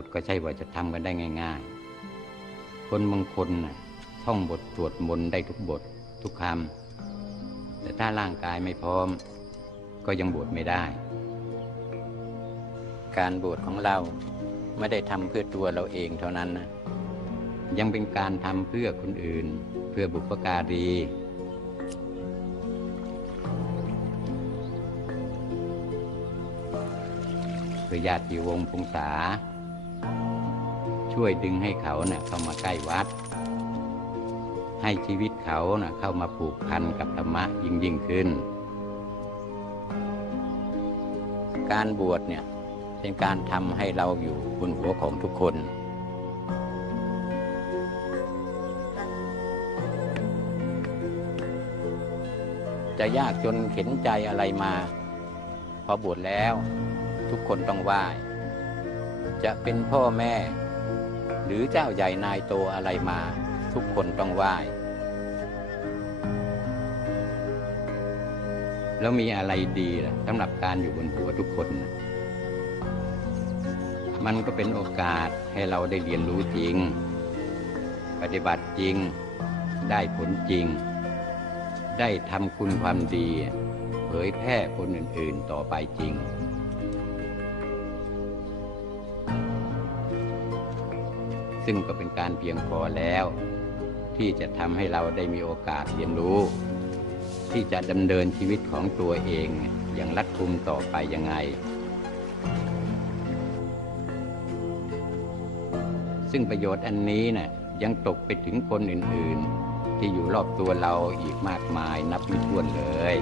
ชน์ก็ใช่ว่าจะทำกันได้ง่าย ๆ คนบางคนน่ะท่องบทสวดมนต์ได้ทุกบททุกคำแต่ถ้าร่างกายไม่พร้อม ก็ยังบวชไม่ได้ การบวชของเราไม่ได้ทำเพื่อตัวเราเองเท่านั้นนะยังเป็นการทำเพื่อคนอื่น เพื่อบุพการีเพื่อญาติวงศ์พงษา ช่วยดึงให้เขาเนะ่ะเข้ามาใกล้วัด ให้ชีวิตเขาเนะ่ะเข้ามาผูกพันกับธรรมะยิ่งยิ่งขึ้น การบวชเนี่ยเป็นการทำให้เราอยู่บนหัวของทุกคนจะยากจนเข็นใจอะไรมา พอบวชแล้ว ทุกคนต้องไหว้ จะเป็นพ่อแม่ หรือเจ้าใหญ่นายโตอะไรมา ทุกคนต้องไหว้ แล้วมีอะไรดีล่ะสำหรับการอยู่บนหัวทุกคนนะมันก็เป็นโอกาสให้เราได้เรียนรู้จริง ปฏิบัติจริง ได้ผลจริง ได้ทำคุณความดี เผยแพร่คนอื่น ๆ ต่อไปจริง ซึ่งก็เป็นการเพียงพอแล้ว ที่จะทำให้เราได้มีโอกาสเรียนรู้ ที่จะดำเนินชีวิตของตัวเองอย่างรัดกุมต่อไปยังไง ซึ่งประโยชน์อันนี้นะ่ะยังตกไปถึงคนอื่นๆ ที่อยู่รอบตัวเราอีกมากมายนับไม่ถ้วนเลย